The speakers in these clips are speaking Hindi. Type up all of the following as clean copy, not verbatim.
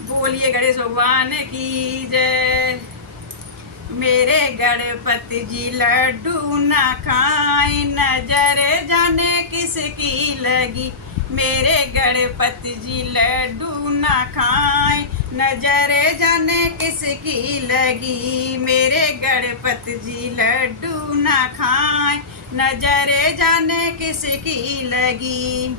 बोलिए गणेश भगवान की जय। मेरे गणपति जी लड्डू ना खाए, नजर जाने किसकी लगी। मेरे गणपति जी लड्डू ना खाए, नजर जाने किसकी लगी। मेरे गणपति जी लड्डू ना खाए, नजर जाने किसकी लगी।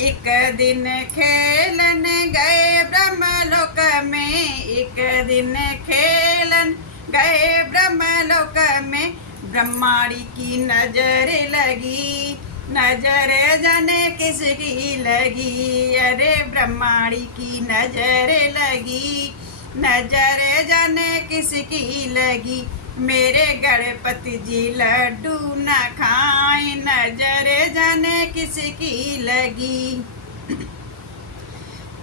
एक दिन खेलन गए ब्रह्मलोक में, एक दिन खेलन गए ब्रह्मलोक में। ब्रह्माणी की नजर लगी, नजर जाने किसकी लगी। अरे ब्रह्माणी की नजर लगी, नजर जाने किसकी लगी। मेरे गणपति जी लड्डू न खाए, नजर जाने किसकी लगी।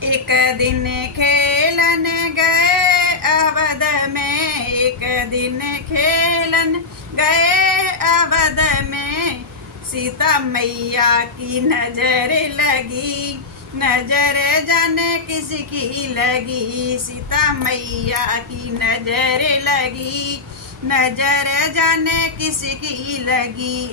एक दिन खेलन गए अवध में, एक दिन खेलन गए अवध में। सीता मैया की नजर लगी, नजर जाने किसकी लगी। सीता मैया की नजर लगी, नजर जाने किसकी लगी।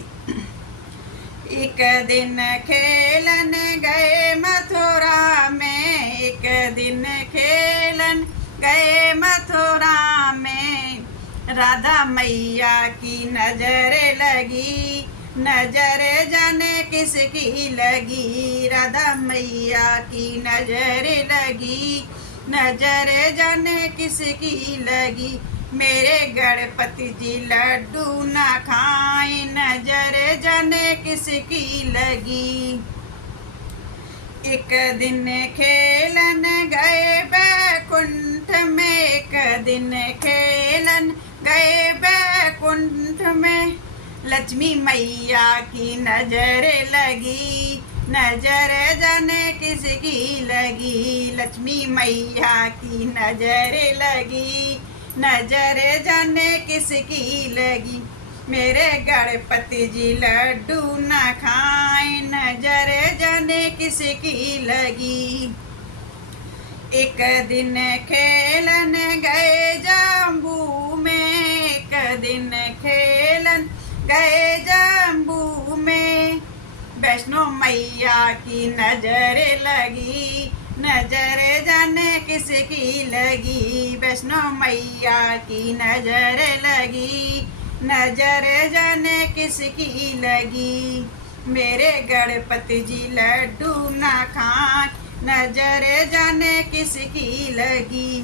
एक दिन खेलन गए मथुरा में, एक दिन खेलन गए मथुरा में। राधा मैया की नजर लगी, नजर जाने किसकी लगी। राधा मैया की नजर लगी, नजर जाने किसकी लगी। मेरे गणपति जी लड्डू ना खाए, नजर जाने किसकी लगी। एक दिन खेलन गए बैकुंठ में, एक दिन खेलन गए बैकुंठ में। लक्ष्मी मैया की नजर लगी, नजर जाने किसकी लगी। लक्ष्मी मैया की नजर लगी, नजर जाने किसकी लगी। मेरे गणपति जी लड्डू ना खाए, नजर जाने किसकी लगी। एक दिन खेलन गए जम्बू में, एक दिन खेलन गए जम्बू में। वैष्णो मैया की नजर लगी, नजर जाने किसकी लगी। वैष्णो मैया की नजर लगी, नजर जाने किसकी लगी। मेरे गणपति जी लड्डू ना खाए, नजर जाने किसकी लगी।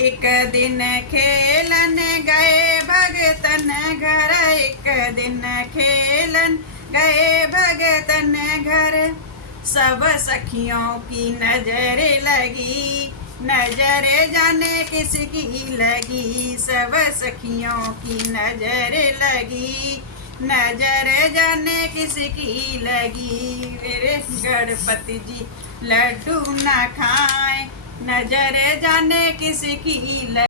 एक दिन खेलन गए भगतन घर, एक दिन खेलन गए भगतन घर। सब सखियों की नजर लगी, नजर जाने किसकी लगी। सब सखियों की नजर लगी, नजर जाने किसकी लगी। मेरे गणपति जी लड्डू ना खाए, नजर जाने किसकी लगी।